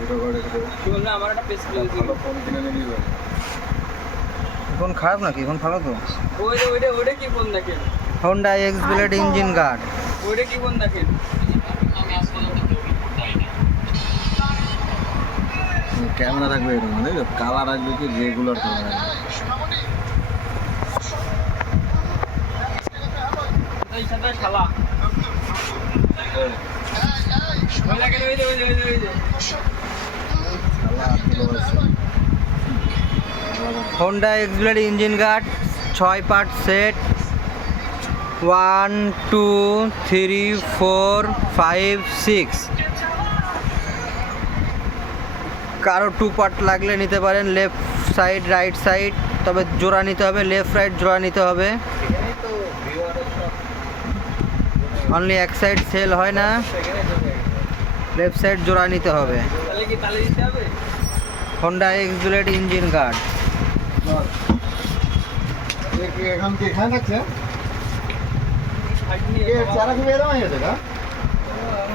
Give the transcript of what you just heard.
Video করে আমার একটা পেস ভালো ফোন কিনে নিবি এবার। ফোন খারাপ নাকি? ফোন ভালো তো? ওইটা ওইটা ওইটা কি ফোন দেখেন? Honda X blade engine guard ওইটা কি ফোন দেখেন? ক্যামেরা থাকবে এরকম মানে কালার আসবে কি রেগুলার কালার এই শালা। Honda X blade engine guard ছয় part set one two three four five six কারও টু পার্ট লাগলে নিতে পারেন লেফট সাইড রাইট সাইড তবে জোড়া নিতে হবে লেফট রাইট জোড়া নিতে হবে। অনলি এক সাইড সেল হয় না। সাইড জোড়া নিতে হবে। Honda X bullet engine guard এখান থেকে এখানে থাকছে? চারা কি এরকম হয়ে যাবে